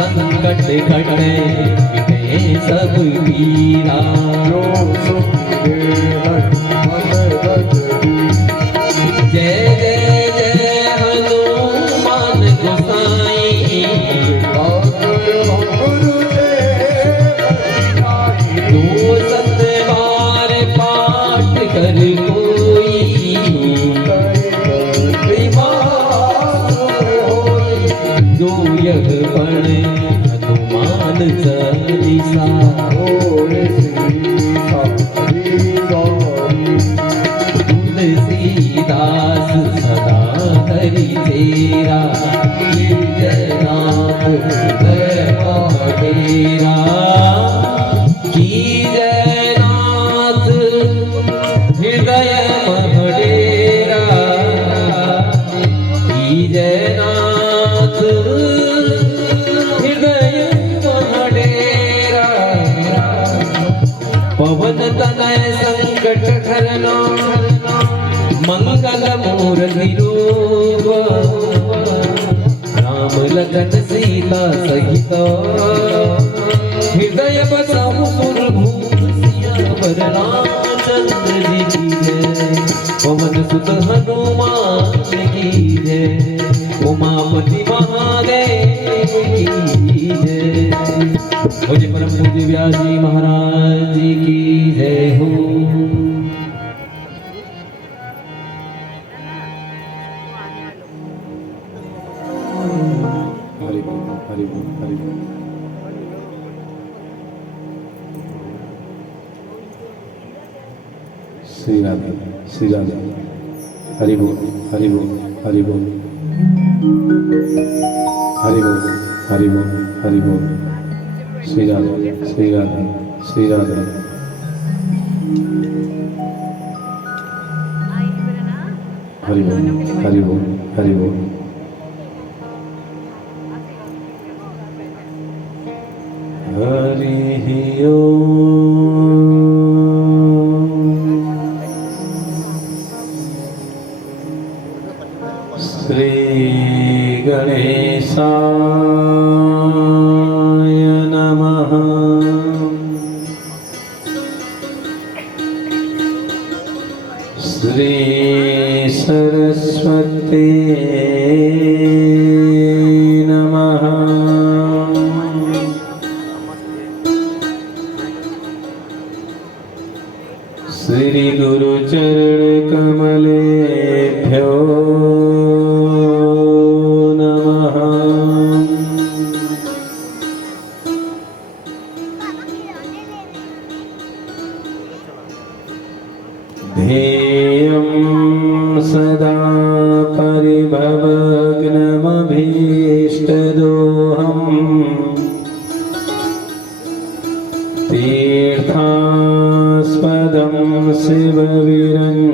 संकट घटे सब पीरा जो सुख दे जय जय जय हनुमान गोसाई दो सतबार पाठ कर जो यह पढ़े हनुमान चालीसा तुलसीदास सदा हरि तेरा जयनाथ तेरा की जयनाथ हृदय महडेरा की जयनाथ पवन तनय संकट हरना मंगल मूर्ति रूप राम लखन सीता सहित हृदय बसाहु सुरभूप सियावर रामचंद्र जी की जय पवन सुत हनुमान की जय उमापति महादेव की जय मुझे परम पूज्य व्यास जी महाराज जी की जय हो। हरि बोल हरि बोल हरि बोल। श्री राधे श्री राधे हरि बोल हरि बोल हरि बोल हरि बोल हरि बोल हरि बोल। श्री राधे श्री राधे श्री राधे हरि बोल हरि बोल हरि बोल। हरि ओम श्री गणेशाय नमः। श्री सरस्वती नमः। श्री गुरु चरण कमलेभ्यो नमः। दोहम तीर्थास्पदं शिवविरञ्जनतं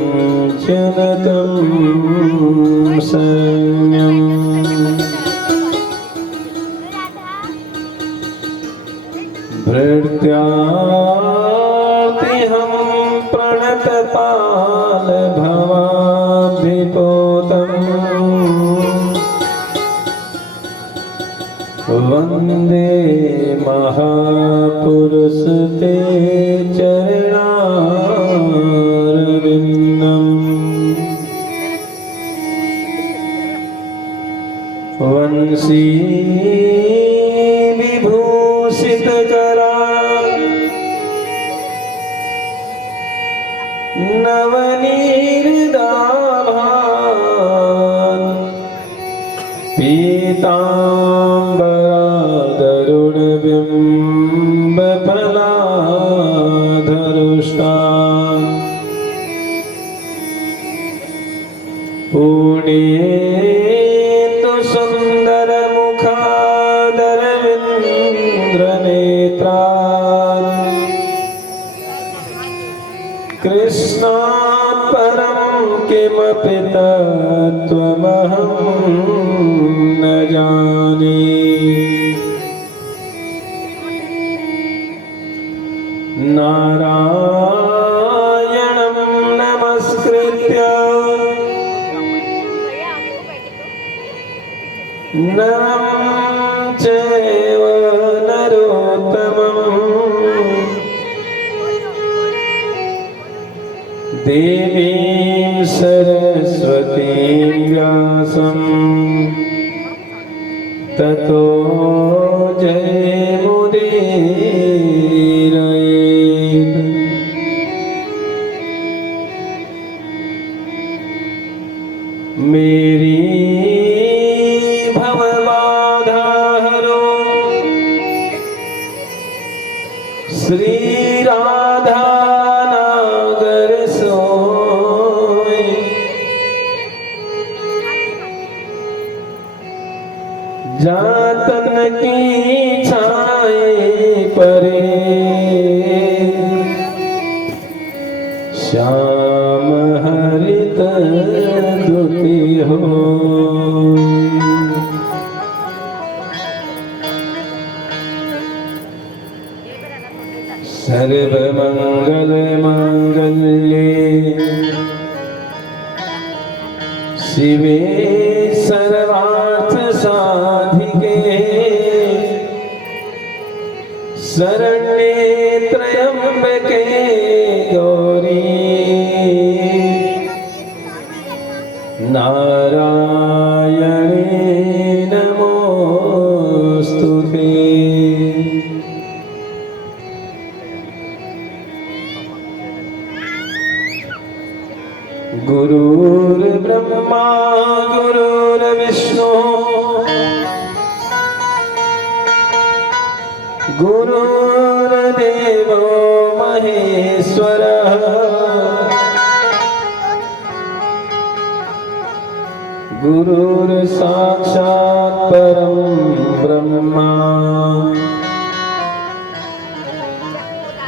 शरण्यम् भृत्यार्तिहं प्रणतपालभवाब्धिपोतम् वन्दे महापुरुष ते चरणारविन्दम् वंशी विभूषितकरा नवनीरदाभान् पीताम्बरादरुणबिम्बफलाधरुष्टान् पूर्णेन्दुसुन्दरमुखादरविन्द्रनेत्रान् कृष्णात् परं किमपि तत्त्वमहं न जाने। नारायणं नमस्कृत्य नरं चैव नरोत्तमम् देवीं सरस्वतीं व्यासं ततो जयमुदीरयेत्। मेरी भवबाधाहरो श्री राधा नागर सोय जातन की छाए परे श्याम हरित दुति हो। सर्वमंगल मांगल्ये शिवे सर्वार्थ साधिके शरण्ये त्र्यंबके गौरी नारायणे नमोस्तुते। गुरुर्ब्रह्मा गुरुर्विष्णु गुरुर्देवो महेश्वरः गुरुर्साक्षात् परं ब्रह्मा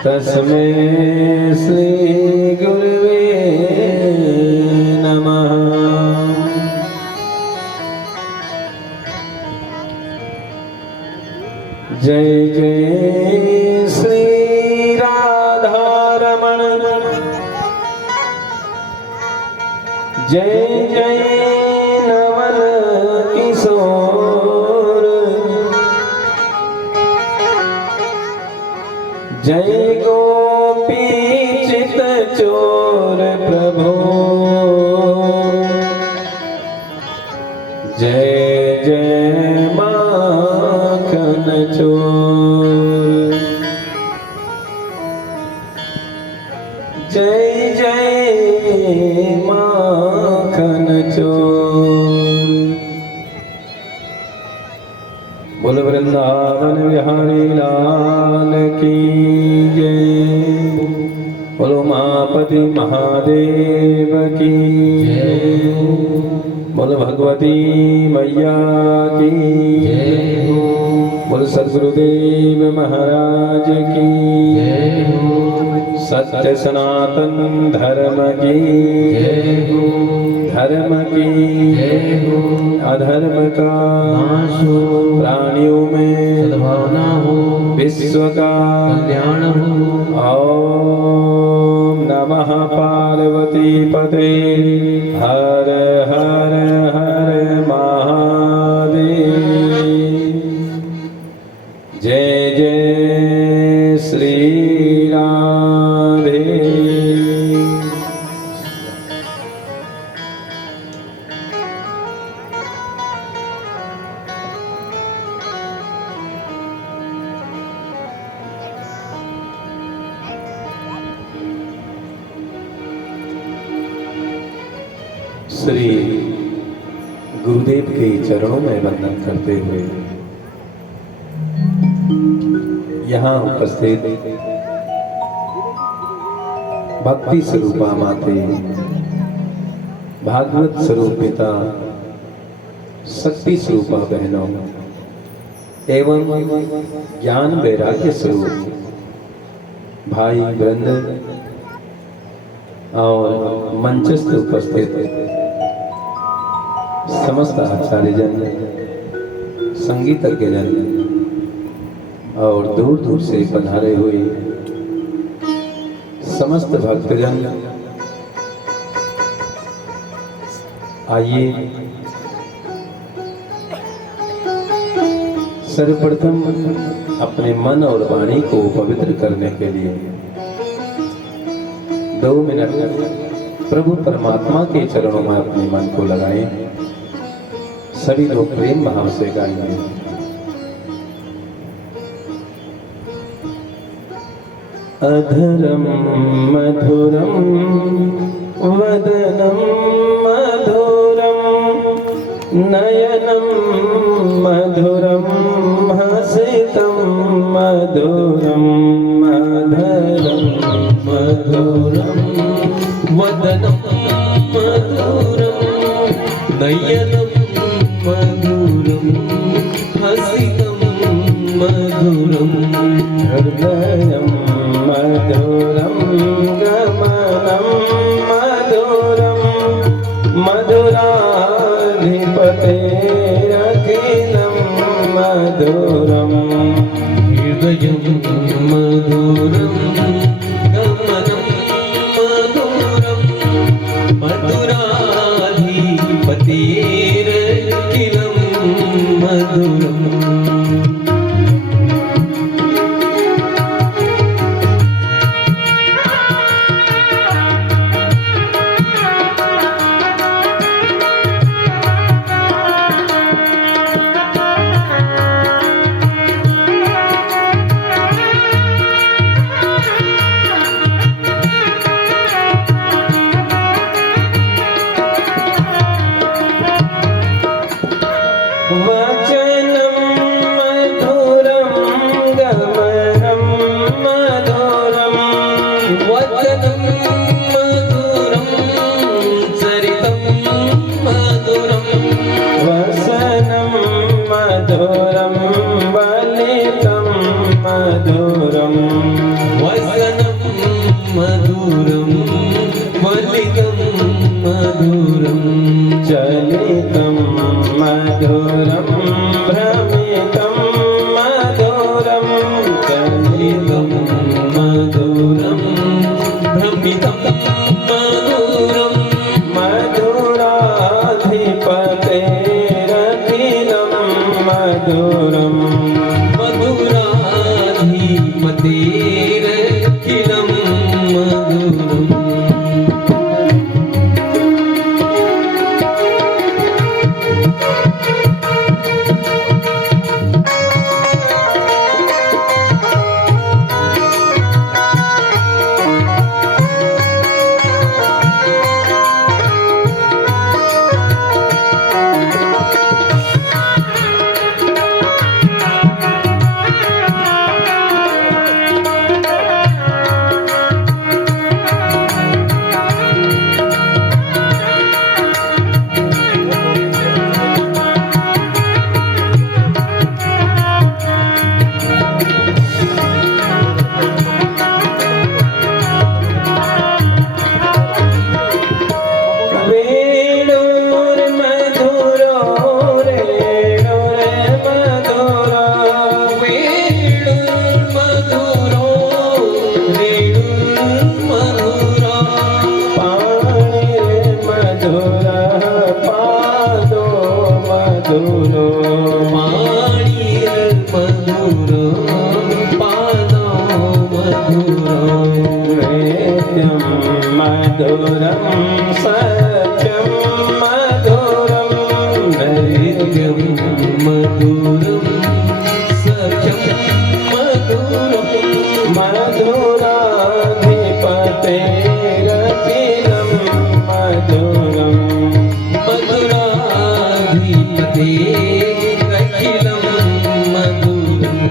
तस्मै श्री गुरुवे नमः। जय जय श्री राधारमण जय जय नवल किशोर जय गोपी चित चोर प्रभो जय जय माखन चोर जय जय माखन चोर। बोल वृंदावन बिहारी लाल की जय। बोलो उमापति महादेव की जय। बोल भगवती मैया की जय हो। बोल सद्गुरुदेव महाराज की जय हो। सत्य सनातन धर्म की जय हो। धर्म की जय हो। अधर्म का नाश हो। प्राणियों में सद्भावना हो। विश्व का कल्याण हो। ओम नमः पार्वती पते हर हर हर महादेव। जय जय श्री राधे। श्री गुरुदेव के चरणों में वंदन करते हुए यहाँ उपस्थित भक्ति स्वरूपा माते, भागवत स्वरूप पिता, शक्ति स्वरूपा बहनों एवं ज्ञान वैराग्य स्वरूप भाई वृंद और मंचस्थ उपस्थित समस्त आचार्यजन, संगीतज्ञ जन और दूर दूर से पधारे हुए समस्त भक्तजन, आइए सर्वप्रथम अपने मन और वाणी को पवित्र करने के लिए 2 मिनट प्रभु परमात्मा के चरणों में अपने मन को लगाएं। सभी लोग प्रेम भाव से गाएंगे। अधरम मधुरम वदनम मधुरम नयनम मधुरम हसितम मधुरम अधरम मधुरम वदनम मधुरम नयनम मधुरम हसितम मधुरम हृदयम मधुरम गमनम मधुरम मधुराधिपतेरखिलं मधुरम हृदयं मधुरं गमनं मधुरं मधुराधिपतेरखिलं मधुरम्। वचनं मधुरं गमनं मधुरं वचनं मधुरं चरितं मधुरं वसनं मधुरं वलितं मधुरं वसनं मधुरं वलितं मधुरं चलितं मधुरं भ्रमितं मधुरं चलितं मधुरं भ्रमितं मधुरं मधुराधिपतेरखिलं मधुरं मधुराधिपतेरखिलं मधुरम्। मधुरं सत्यं मधुरं नैवेद्यं मधुरं सत्यं मधुरं मधुराधिपतेरखिलं मधुरं मधुराधिपतेरखिलं मधुरम्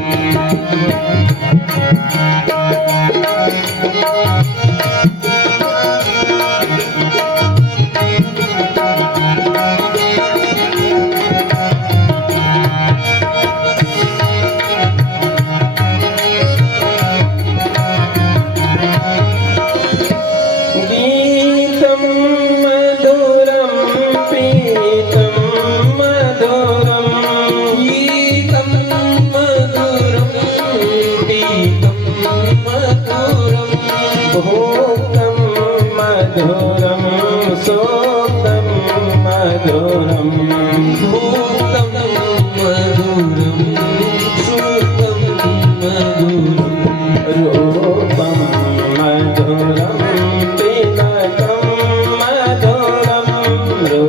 गीतं मधुरं पीतं मधुरं गीतं मधुरं पीतं मधुरं भोक्तं मधुरं सोक्तं मधुरं भूतं मधुरं श्रुतं मधुरं रूपं मधुरं तिलकं मधुरं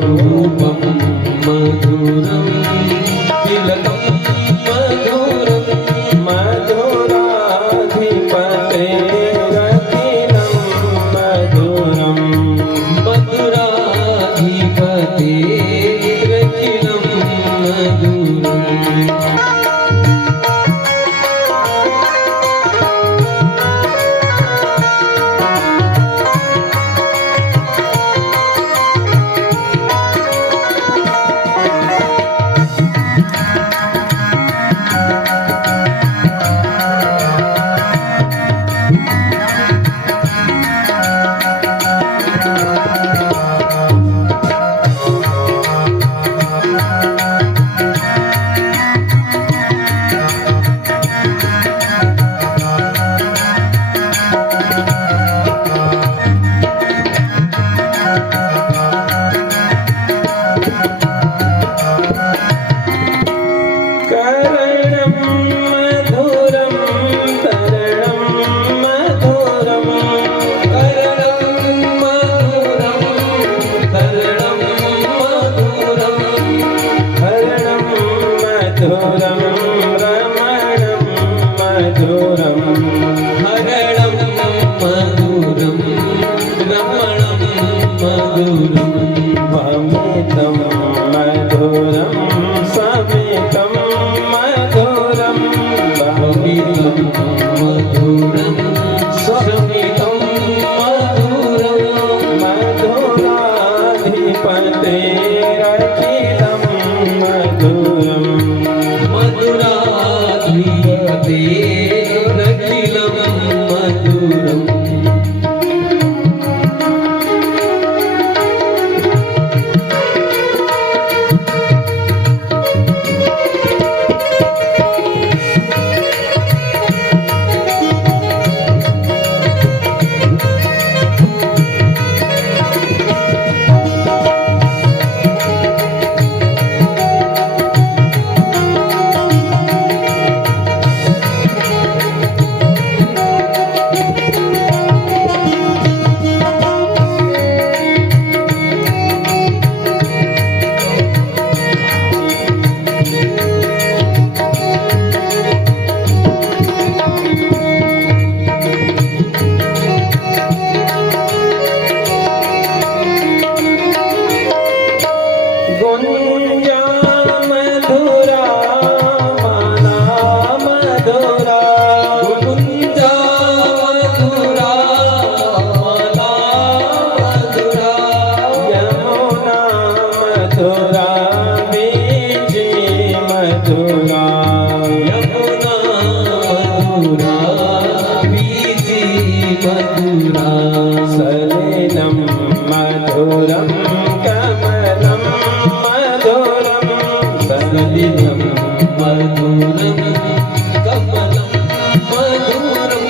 रूपं मधुरं तिलकं मधुरं मधुराधिपतेरखिलं मधुरं मधुराधिपतेरखिलं मधुरम् करणं मधुरं तरणं मधुरं करणं मधुरं तरणं मधुरं हरणं मधुरं रमणं मधुरं हरणं मधुरं रमणं मधुरं भमितं मधुरं समितं मधुरं भमितं मधुरं समितं मधुरं मधुराधिपतेरखिलं मधुरं मधुराधिपतेरखिलं मधुरम् गुञ्जा मधुरा माला मधुरा कुञ्जा मधुरा माला मधुरा यमुना मधुरा बीजी मधुरा यमुना मधुरा बीजी मधुरा सलिलं मधुरं कमलं मधुरं सलिलं मधुरं कमलं मधुरं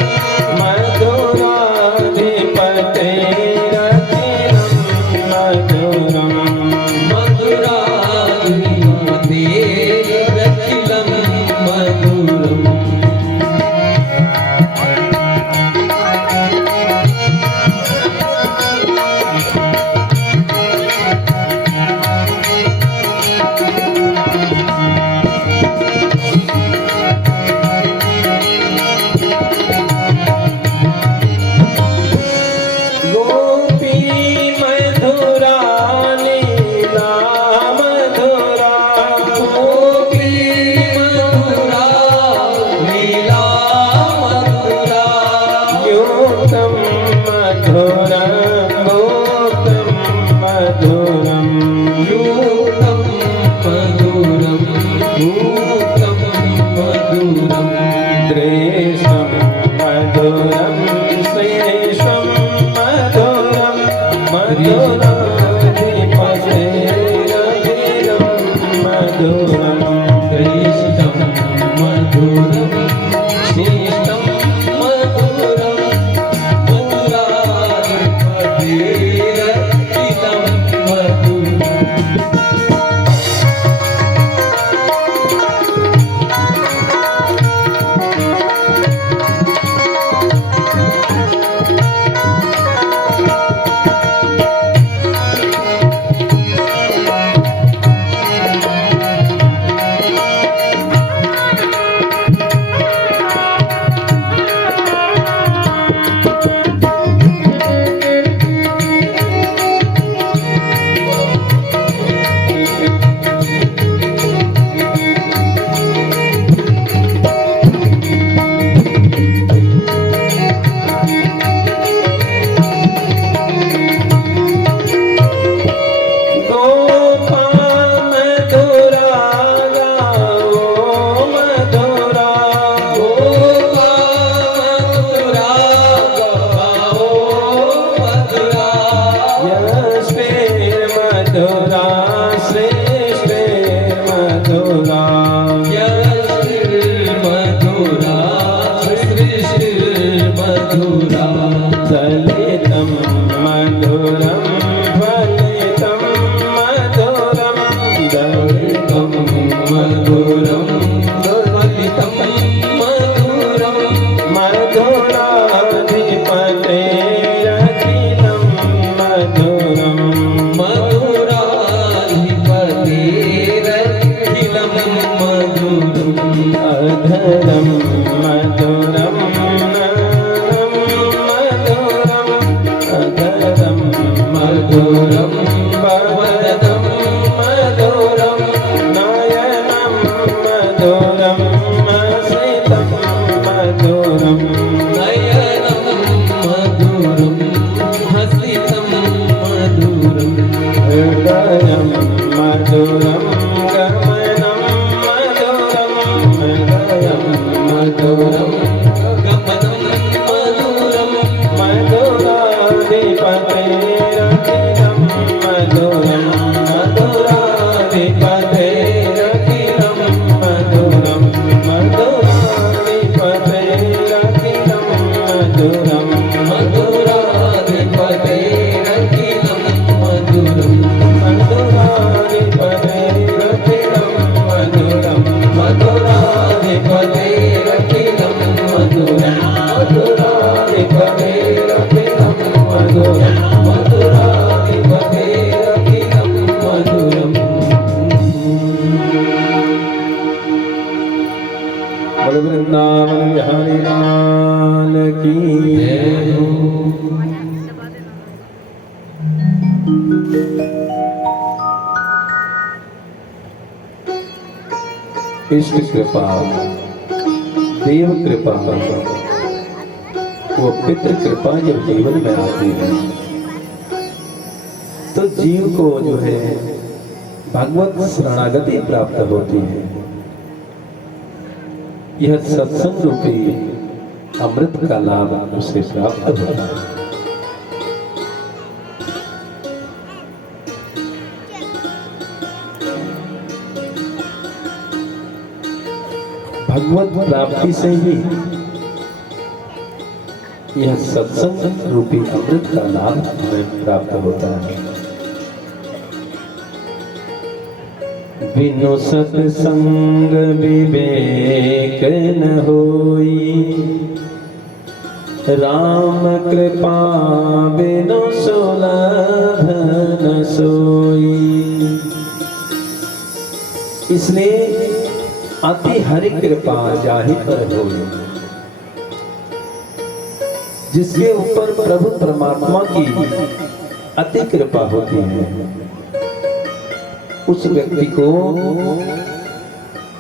मधुराधिपतेरखिलं मधुरं मधुराधिपतेरखिलं मधुरम् अधरम मधुरम मधुरम अधरम मधुरम वदनम मधुरम नयनम मधुरम हसितम मधुरम नयनं मधुरं हसितं मधुरं हृदयम मधुरम गमनम मधुरम हृदयम मधुरम गमनं मधुरं मधुराधिपतेरखिलं मधुरं मधुराधिपतेरखिलं मधुरं मधुराधिपतेरखिलं मधुरं मधुराधिपतेरखिलं मधुरं मधुराधिपतेरखिलं मधुरं मधुराधिपतेरखिलं मधुरं मधुराधिपतेरखिलं मधुरं मधुराधिपतेरखिलं मधुरं बोल वृंदावन बिहारी लाल की जय हो। इष्ट कृपा देव कृपा वो पितृ कृपा जब जीवन में आती है तो जीव को जो है भगवत शरणागति प्राप्त होती है। यह सत्संग रूपी अमृत का लाभ उसे प्राप्त होता है। भगवत प्राप्ति से ही यह सत्संग रूपी अमृत का लाभ हमें प्राप्त होता है। बिनु सत्संग विवेक न होई, राम कृपा बिनु सुलभ न सोई। इसलिए अति हरि कृपा जाहि पर होई। जिसके ऊपर प्रभु परमात्मा की अति कृपा होती है उस व्यक्ति को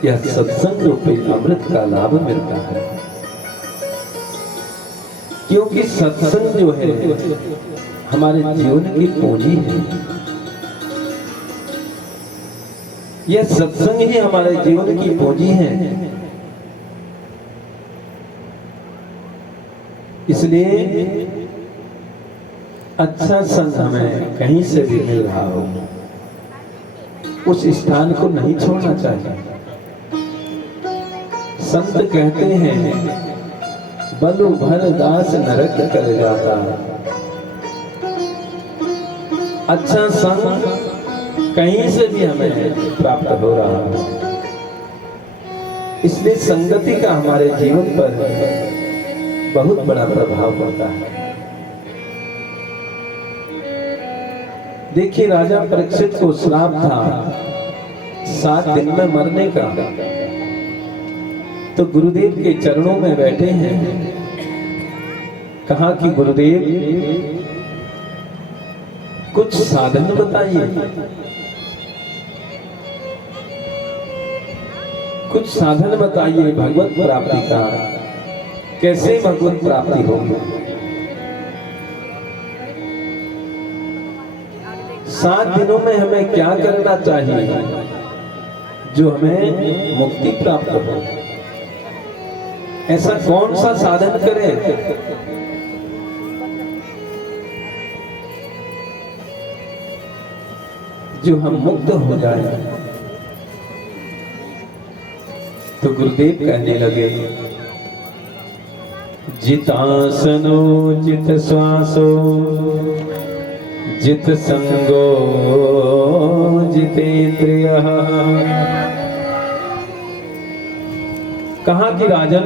यह सत्संग रूपी अमृत का लाभ मिलता है। क्योंकि सत्संग जो है हमारे जीवन की पूंजी है। यह सत्संग ही हमारे जीवन की पूंजी है। इसलिए अच्छा संग हमें कहीं से भी मिल रहा हो उस स्थान को नहीं छोड़ना चाहिए। संत कहते हैं बलु भर दास नरक कर जाता। अच्छा संग कहीं से भी हमें प्राप्त हो रहा है। इसलिए संगति का हमारे जीवन पर बहुत बड़ा प्रभाव पड़ता है। देखिए राजा परीक्षित को श्राप था 7 दिन में मरने का, तो गुरुदेव के चरणों में बैठे हैं। कहा कि गुरुदेव कुछ साधन बताइए, कुछ साधन बताइए भगवत प्राप्ति का। कैसे भगवत प्राप्ति होगी? 7 दिनों में हमें क्या करना चाहिए जो हमें मुक्ति प्राप्त हो? ऐसा कौन सा साधन करें जो हम मुक्त हो जाए? तो गुरुदेव कहने लगे जितासनो जित श्वासो जित संगो जितेन्द्रियः। कहा कि राजन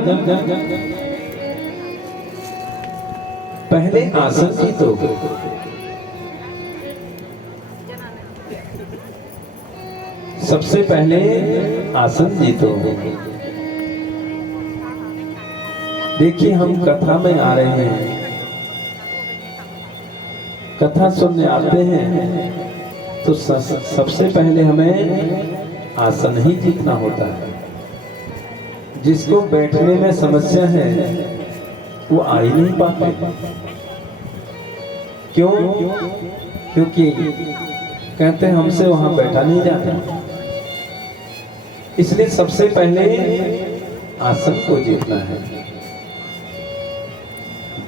पहले आसन जीतो, सबसे पहले आसन जीतो। देखिए हम कथा में आ रहे हैं, कथा सुनने आते हैं तो सबसे पहले हमें आसन ही जीतना होता है। जिसको बैठने में समस्या है वो आ ही नहीं पाते। क्यों? क्योंकि कहते हैं हमसे वहां बैठा नहीं जाता। इसलिए सबसे पहले आसन को जीतना है।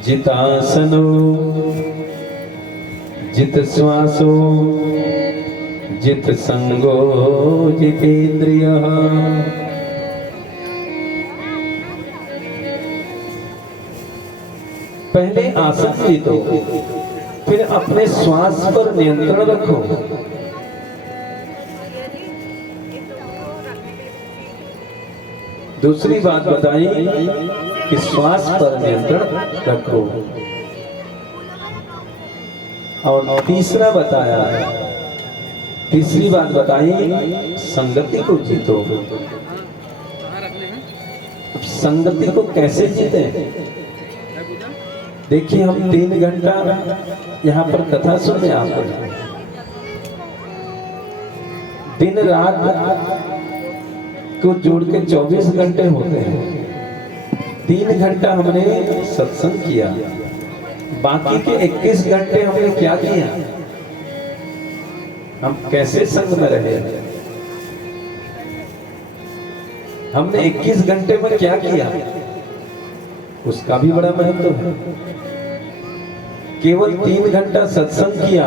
जितासनो जित श्वासो जित संगो जितेंद्रिय। पहले आसन जीतो, फिर अपने श्वास पर नियंत्रण रखो। दूसरी बात बताई कि श्वास पर नियंत्रण रखो। और तीसरा बताया, तीसरी बात बताई संगति को जीतो। संगति को कैसे जीते? देखिए हम 3 घंटा यहाँ पर कथा सुनने आते हैं। दिन रात को जोड़ के 24 घंटे होते हैं। 3 घंटा हमने सत्संग किया, बाकी के 21 घंटे हमने क्या किया? हम कैसे संग में रहे? हमने 21 घंटे में क्या किया? उसका भी बड़ा महत्व है। केवल 3 घंटा सत्संग किया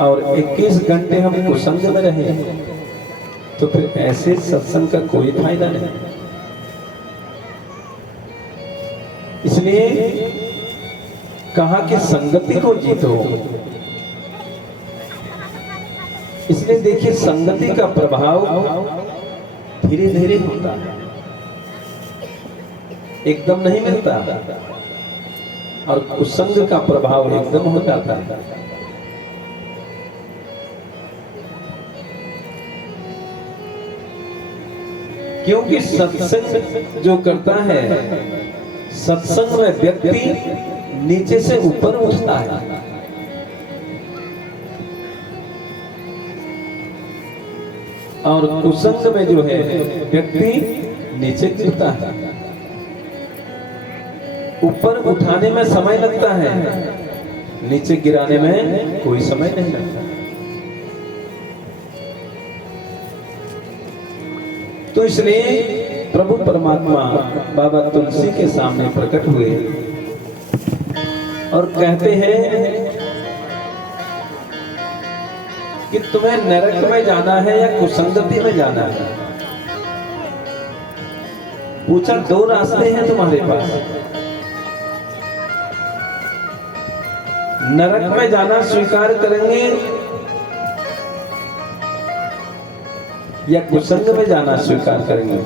और 21 घंटे हम कुसंग में रहे, तो फिर ऐसे सत्संग का कोई फायदा नहीं। इसलिए कहा कि संगति को जीतो। इसलिए देखिए संगति का प्रभाव धीरे धीरे होता है, एकदम नहीं मिलता। और कुसंग का प्रभाव एकदम हो जाता है। क्योंकि सत्संग जो करता है, सत्संग में व्यक्ति नीचे से ऊपर उठता है। और कुसंग में जो है व्यक्ति नीचे गिरता है। ऊपर उठाने में समय लगता है, नीचे गिराने में कोई समय नहीं लगता। तो इसलिए प्रभु परमात्मा बाबा तुलसी के सामने प्रकट हुए और कहते हैं कि तुम्हें नरक में जाना है या कुसंगति में जाना है। पूछा 2 रास्ते हैं तुम्हारे पास, नरक में जाना स्वीकार करेंगे या कुसंग में जाना स्वीकार करेंगे।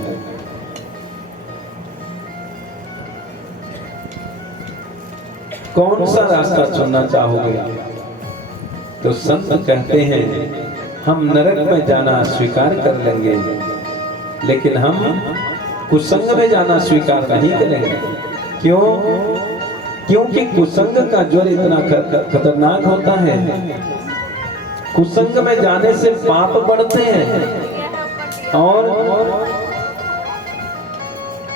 कौन सा रास्ता चुनना चाहोगे? तो संत कहते हैं हम नरक में जाना स्वीकार कर लेंगे, लेकिन हम कुसंग में जाना स्वीकार नहीं करेंगे। क्यों? क्योंकि कुसंग का ज्वर इतना खतरनाक होता है। कुसंग में जाने से पाप बढ़ते हैं और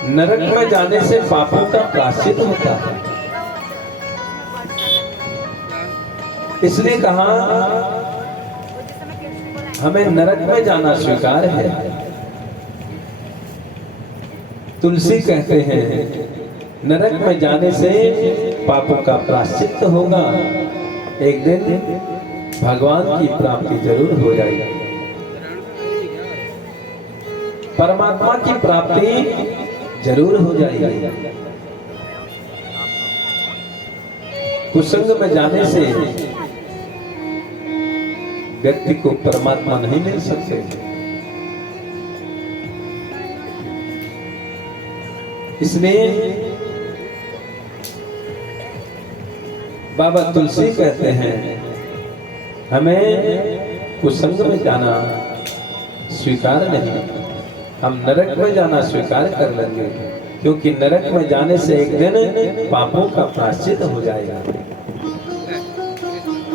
नरक में जाने से पापों का प्रायश्चित होता है। इसलिए कहा हमें नरक में जाना स्वीकार है। तुलसी कहते हैं नरक में जाने से पापों का प्रायश्चित होगा, एक दिन भगवान की प्राप्ति जरूर हो जाएगी, परमात्मा की प्राप्ति जरूर हो जाएगी। कुसंग में जाने से व्यक्ति को परमात्मा नहीं मिल सकते। इसलिए बाबा तुलसी कहते हैं हमें कुसंग में जाना स्वीकार नहीं, हम नरक में जाना स्वीकार कर लेंगे, क्योंकि नरक में जाने से एक दिन पापों का प्रायश्चित हो जाएगा।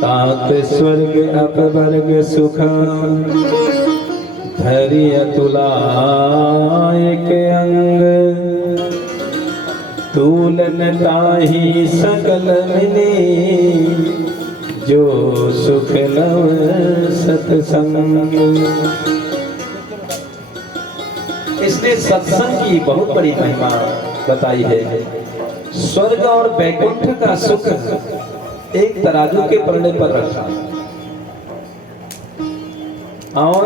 तात स्वर्ग अपवर्ग सुख धैर्य तुला एक अंग, तूलन ताही सकल मिली, जो सुख लव सत्संग। इसने सत्संग की बहुत बड़ी महिमा बताई है। स्वर्ग और वैकुंठ का सुख एक तराजू के पलड़े पर रखा और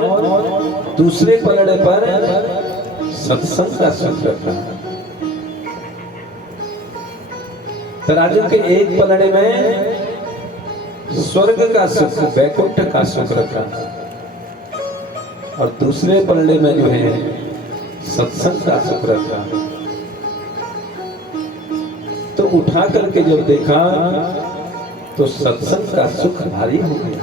दूसरे पलड़े पर सत्संग का सुख रखा। तराजू के एक पलड़े में स्वर्ग का सुख, वैकुंठ का सुख रखा और दूसरे पलड़े में जो है सत्संग का सुख रखा। तो उठा करके जब देखा तो सत्संग का सुख भारी हो गया,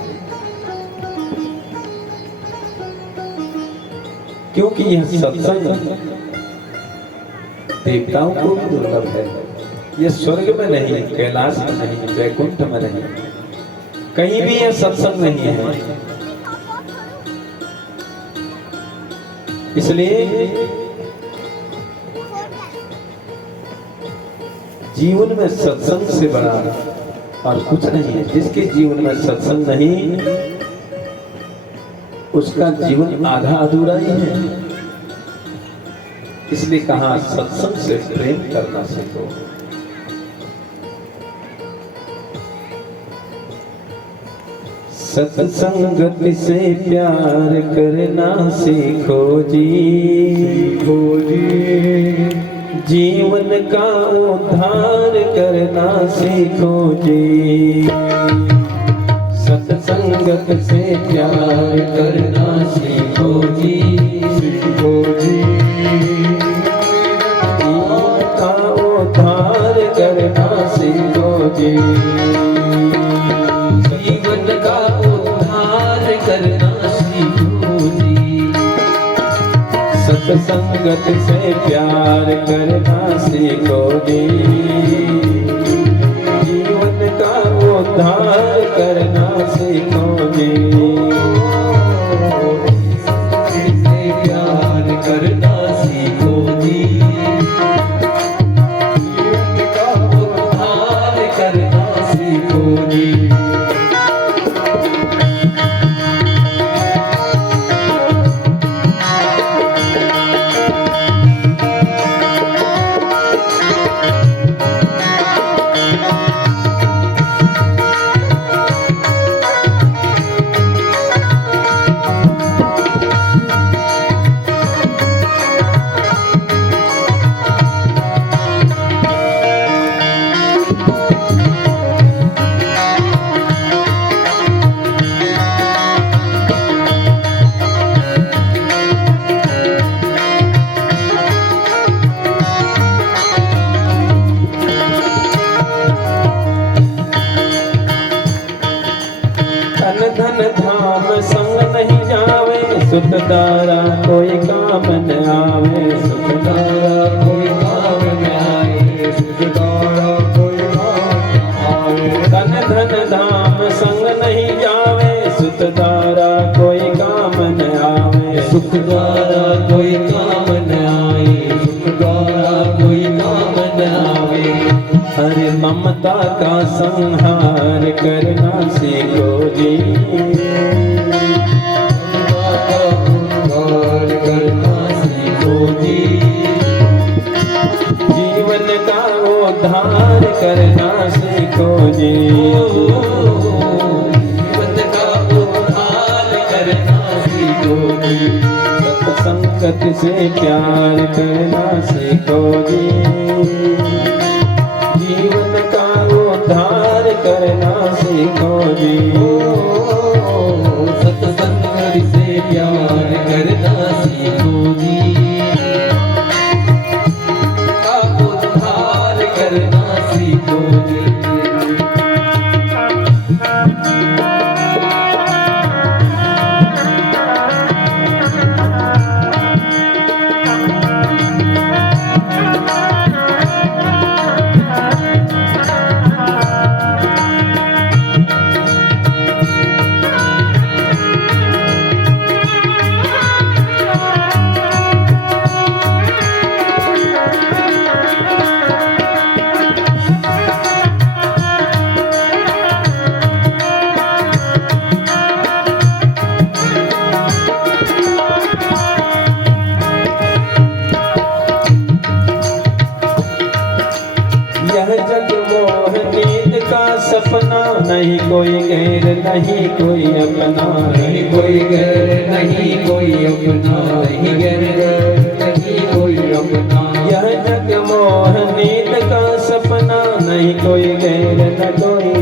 क्योंकि यह सत्संग देवताओं को भी दुर्लभ है। यह स्वर्ग में नहीं, कैलाश में नहीं, वैकुंठ में नहीं, कहीं भी यह सत्संग नहीं है। इसलिए जीवन में सत्संग से बड़ा और कुछ नहीं है। जिसके जीवन में सत्संग नहीं, उसका जीवन आधा अधूरा ही है। इसलिए कहा सत्संग से प्रेम करना सीखो। सत्संगत से प्यार करना सीखो जी, जीवन का उद्धार करना सीखो जी। सत्संगत से प्यार करना सीखो जी, जीवन का उद्धार करना सीखो जी। जीवन का उद्धार करना सीखो जी। सत्संगत से प्यार करना सीखो जी, जीवन का उद्धार करना सीखो जी। से प्यार करना सीखो जी, जीवन का उद्धार करना सीखो जी। धन धाम संग नहीं जावे, सुत दारा कोई काम न आवे। सुत दारा कोई काम न आवे, सुत दारा कोई काम न आवे। धन धन धाम संग नहीं जावे, सुत दारा कोई काम न आवे। सुख द्वारा कोई काम न आए, सुख द्वारा कोई काम न आवे। हरे ममता का संहार करना सीखो जी, करना सीखो जी। जीवन का उद्धार करना सीखो जी, जीवन का उद्धार करना सीखो जी। सत्संगत से प्यार करना सीखो जी, जीवन का उद्धार करना सीखो जी। सत्संग से प्यार करना सीखो जी, का उद्धार करना सीखो जी। नहीं कोई गैर नहीं कोई अपना, नहीं कोई गैर नहीं कोई अपना, नहीं गैर नहीं कोई अपना। यह जग मोह नींद का सपना, नहीं कोई गैर न कोई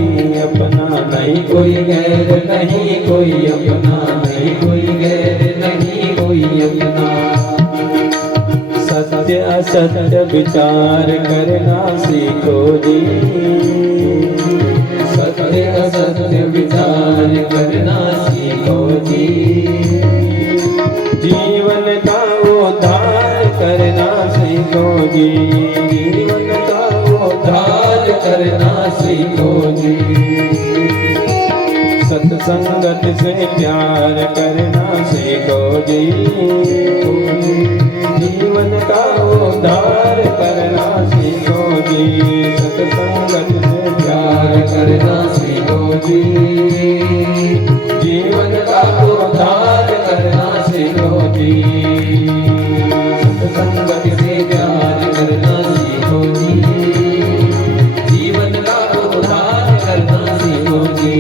अपना, नहीं कोई गैर नहीं कोई अपना, नहीं कोई गैर नहीं कोई अपना। सत्य असत्य विचार करना सीखो जी, सत्य असत्य विचार करना सीखो जी। जीवन का उद्धार करना सीखो जी, जीवन का उद्धार करना सीखो जी। सत्संगत से प्यार करना सीखो जी, जीवन का उद्धार करना सीखो जी। सत्संगत से प्यार करना सीखो जी, जीवन का उद्धार करना सीखो जी। सत्संगत से प्यार करना सीखो जी, जीवन का उद्धार करना सीखो जी।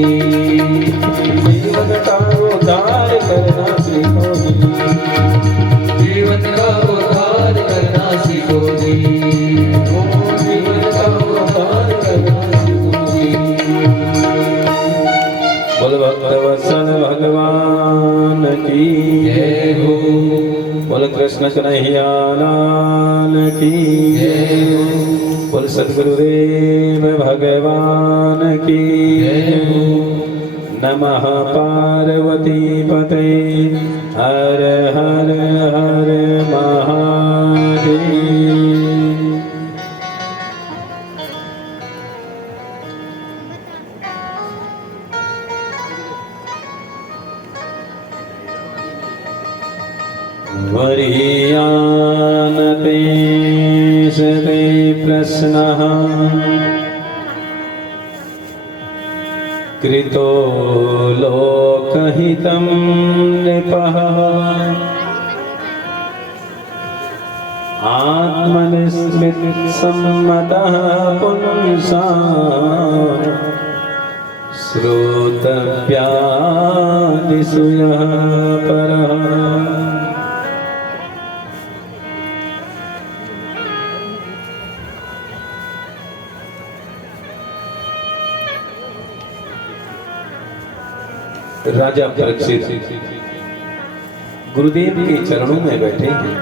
जीवन का उद्धार करना सीखो जी, जीवन का उद्धार करना सीखो जी। जीवन का उद्धार करना सीखो जी। बोल भक्तवत्सल भगवान की जय हो, बोल कृष्ण कन्हैया लाल की जय हो, बोल सद्गुरुदेव भगवान की जय हो। नमः पार्वती पते हर हर हर महादेव। वरीयानते सते प्रश्नः कृतो लोकहितं नृपः आत्मनिस्मृतिसम्मतः पुंसा श्रोतव्यादिषु यः परः। राजा परीक्षित गुरुदेव के चरणों में बैठे हैं।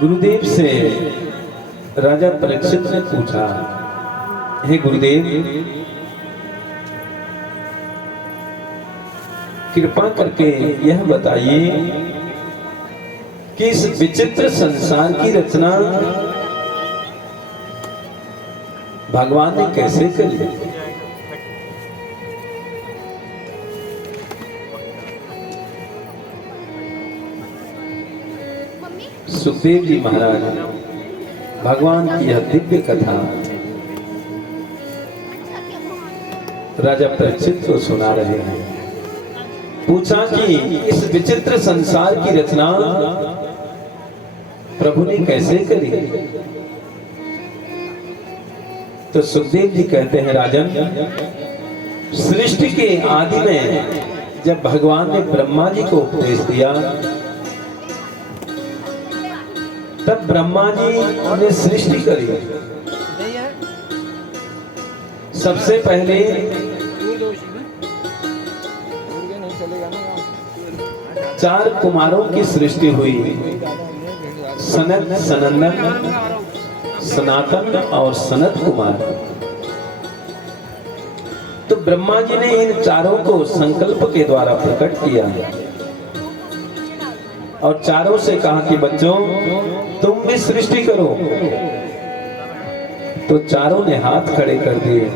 गुरुदेव से राजा परीक्षित ने पूछा, हे गुरुदेव, कृपा करके यह बताइए कि इस विचित्र संसार की रचना भगवान ने कैसे करी? सुखदेव जी महाराज भगवान की यह दिव्य कथा राजा परीक्षित को सुना रहे हैं। पूछा कि इस विचित्र संसार की रचना प्रभु ने कैसे करी? तो सुखदेव जी कहते हैं, राजन, सृष्टि के आदि में जब भगवान ने ब्रह्मा जी को उपदेश दिया, तब ब्रह्मा जी ने सृष्टि करी। सबसे पहले चार कुमारों की सृष्टि हुई, सनत, सनंदन, सनातन और सनत कुमार। तो ब्रह्मा जी ने इन चारों को संकल्प के द्वारा प्रकट किया और चारों से कहा कि बच्चों, तुम भी सृष्टि करो। तो चारों ने हाथ खड़े कर दिए,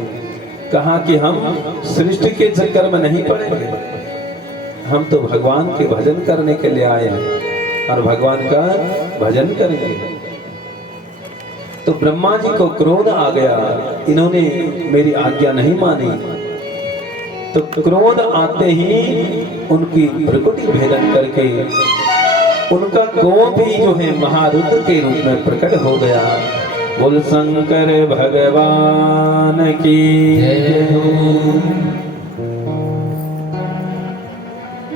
कहा कि हम सृष्टि के चक्कर में नहीं पड़ेंगे, हम तो भगवान के भजन करने के लिए आए हैं और भगवान का भजन करेंगे। तो ब्रह्मा जी को क्रोध आ गया, इन्होंने मेरी आज्ञा नहीं मानी। तो क्रोध आते ही उनकी भ्रुकुटी भेदन करके उनका कोप भी जो है महारुद्र के रूप में प्रकट हो गया बोल शंकर भगवान की जय हो।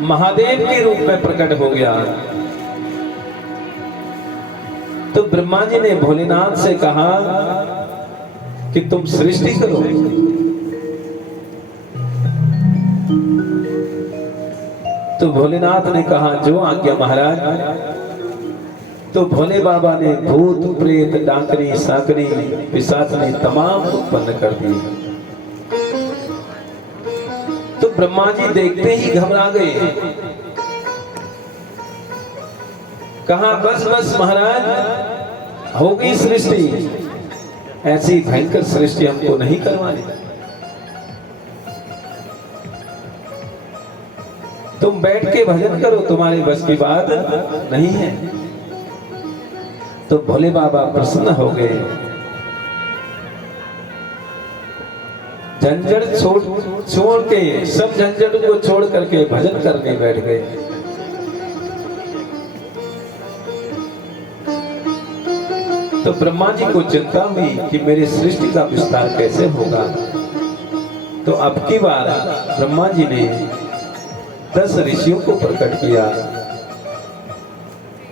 महादेव के रूप में प्रकट हो गया। तो ब्रह्मा जी ने भोलेनाथ से कहा कि तुम सृष्टि करो। तो भोलेनाथ ने कहा जो आज्ञा महाराज। तो भोले बाबा ने भूत प्रेत डाकनी साकनी पिशाचनी तमाम उत्पन्न कर दी। तो ब्रह्मा जी देखते ही घबरा गए। कहा बस बस महाराज हो गई सृष्टि, ऐसी भयंकर सृष्टि हमको नहीं करवानी। तुम बैठ के भजन करो, तुम्हारे बस की बात नहीं है। तो भोले बाबा प्रसन्न हो गए। झंझट छोड़ के सब झंझट को छोड़ करके भजन करने बैठ गए। तो ब्रह्मा जी को चिंता हुई कि मेरी सृष्टि का विस्तार कैसे होगा। तो अब की बार ब्रह्मा जी ने 10 ऋषियों को प्रकट किया।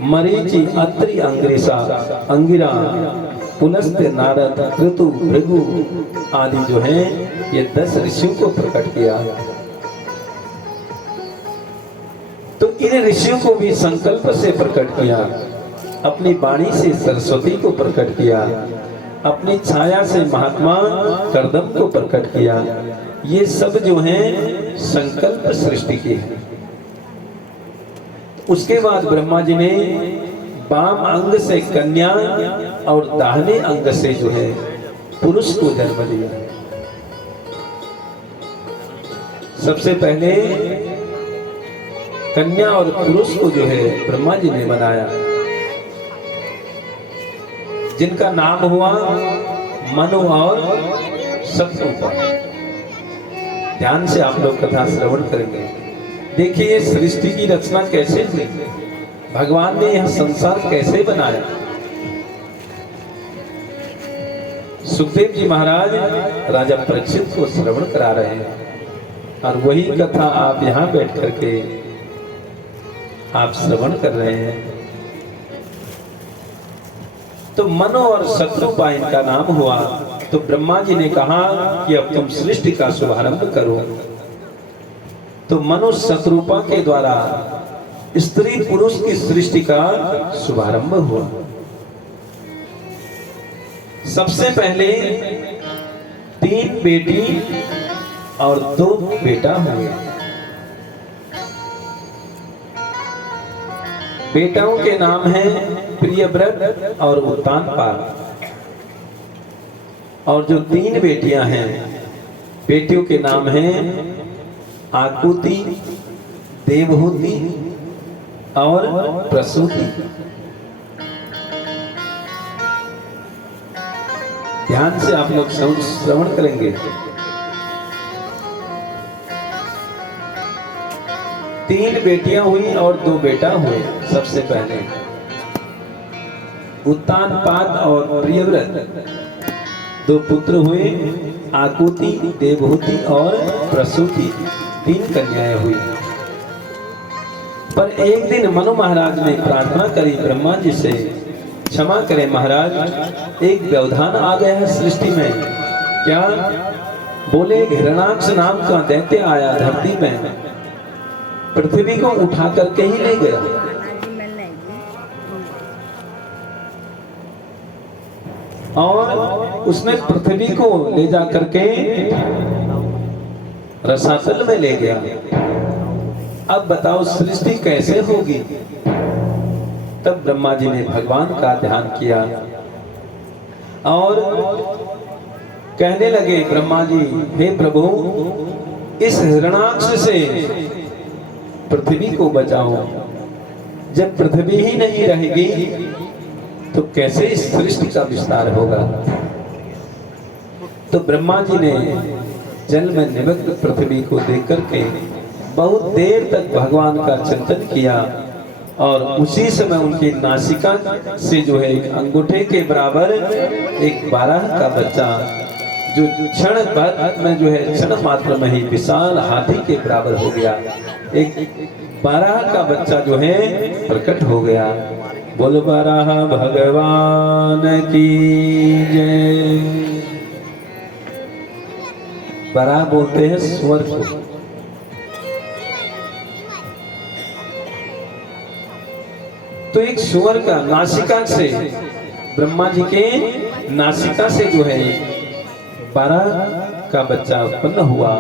मरीचि, अत्रि, अंग्रेसा, अंगिरा, पुलस्त्य, नारद, क्रतु, भृगु आदि जो हैं ये 10 ऋषियों को प्रकट किया। तो इन ऋषियों को भी संकल्प से प्रकट किया, अपनी वाणी से सरस्वती को प्रकट किया, अपनी छाया से महात्मा करदम को प्रकट किया। ये सब जो हैं संकल्प सृष्टि के हैं। उसके बाद ब्रह्मा जी ने वाम अंग से कन्या और दाहिने अंग से जो है पुरुष को जन्म दिया। सबसे पहले कन्या और पुरुष को जो है ब्रह्मा जी ने बनाया, जिनका नाम हुआ मनु और शत्रुपा। ध्यान से आप लोग कथा श्रवण करेंगे। देखिए सृष्टि की रचना कैसे हुई, भगवान ने यह संसार कैसे बनाया। सुखदेव जी महाराज राजा परीक्षित को श्रवण करा रहे हैं और वही कथा आप यहां बैठ करके आप श्रवण कर रहे हैं। तो मनु और शत्रुपा इनका नाम हुआ। तो ब्रह्मा जी ने कहा कि अब तुम सृष्टि का शुभारंभ करो। तो मनु शत्रुपा के द्वारा स्त्री पुरुष की सृष्टि का शुभारंभ हुआ। सबसे पहले 3 बेटी और 2 बेटा हुए। बेटाओं के नाम हैं प्रियव्रत और उत्तानपाद। और जो 3 बेटियां हैं, बेटियों के नाम हैं आकुति, देवहूति और प्रसूति। ध्यान से आप लोग श्रवण करेंगे। 3 बेटियां हुई और 2 बेटा हुए। सबसे पहले उत्तानपाद और प्रियव्रत 2 पुत्र हुए, आकुति, देवहूति और प्रसूति 3 कन्याएं हुई। पर एक दिन मनु महाराज ने प्रार्थना करी ब्रह्मा जी से, क्षमा करें महाराज, एक व्यवधान आ गया है सृष्टि में। क्या? बोले हिरणाक्ष नाम का दैत्य आया धरती में, पृथ्वी को उठा करके ही ले गया। और उसने पृथ्वी को ले जा करके रसातल में ले गया। अब बताओ सृष्टि कैसे होगी? तब ब्रह्मा जी ने भगवान का ध्यान किया और कहने लगे ब्रह्मा जी, हे प्रभु, इस हिरणाक्ष से पृथ्वी को बचाओ। जब पृथ्वी ही नहीं रहेगी तो कैसे इस सृष्टि का विस्तार होगा? तो ब्रह्मा जी ने जल में निमग्न पृथ्वी को देख करके बहुत देर तक भगवान का चिंतन किया और उसी समय उनकी नासिका से जो है एक अंगूठे के बराबर एक 12 का बच्चा जो क्षण भर में जो है क्षण मात्र में ही विशाल हाथी के बराबर हो गया, एक 12 का बच्चा जो है प्रकट हो गया। बोल बराह भगवान की जय। बराह बोलते हैं स्वर को। तो एक सुअर का नासिका से, ब्रह्मा जी के नासिका से जो है 12 का बच्चा उत्पन्न हुआ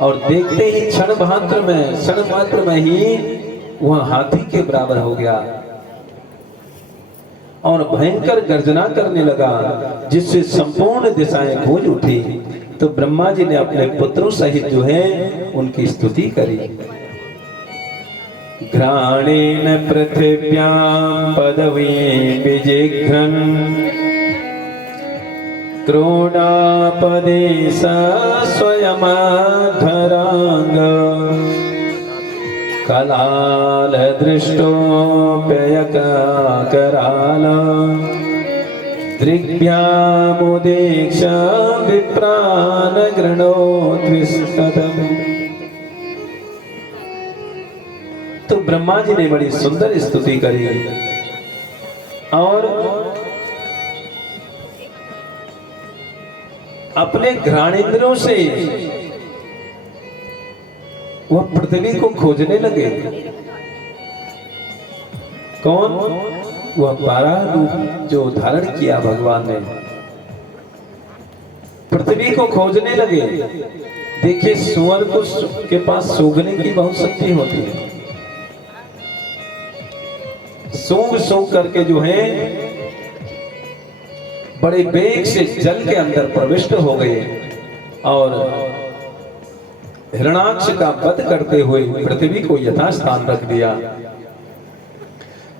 और देखते ही क्षण मात्र में ही वह हाथी के बराबर हो गया और भयंकर गर्जना करने लगा, जिससे संपूर्ण दिशाएं गूंज उठी। तो ब्रह्मा जी ने अपने पुत्रों सहित जो है उनकी स्तुति करी। घ्राणेन पृथिव्यां पदवी विजिघ्रन् क्रोडापदे स्वयमाधरांग कलाल दृष्टोऽप्ययकराल दृग्भ्यामुदीक्ष विप्रान गृणोद्विष्टतम्। तो ब्रह्मा जी ने बड़ी सुंदर स्तुति करी और अपने घ्राणेंद्रों से वह पृथ्वी को खोजने लगे। कौन? वह 12 रूप जो धारण किया भगवान ने, पृथ्वी को खोजने लगे। देखिए सुअर को के पास सूंघने की बहुत शक्ति होती है। सूंघ करके जो है बड़े वेग से जल के अंदर प्रविष्ट हो गए और हिरणाक्ष का वध करते हुए पृथ्वी को यथास्थान रख दिया।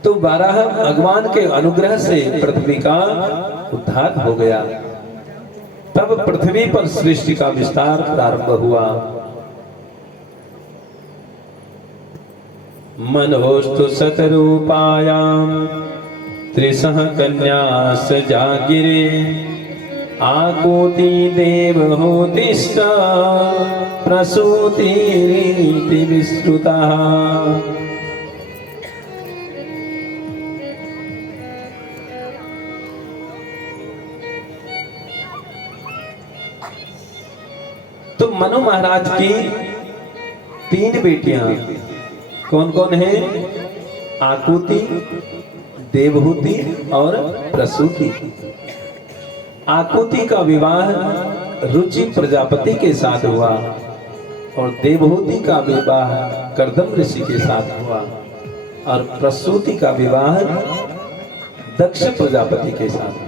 तो 12 भगवान के अनुग्रह से पृथ्वी का उद्धार हो गया। तब पृथ्वी पर सृष्टि का विस्तार प्रारंभ हुआ। मनोस्तु शतरूपायां त्रिशः कन्यास जागिरे आकूति देवहूतिश्च प्रसूतिरीति विश्रुतः। तो मनु महाराज की 3 बेटियां कौन कौन है? आकुति, देवहूति और प्रसूति। आकुति का विवाह रुचि प्रजापति के साथ हुआ और देवहूति का विवाह कर्दम ऋषि के साथ हुआ और प्रसूति का विवाह दक्ष प्रजापति के साथ हुआ।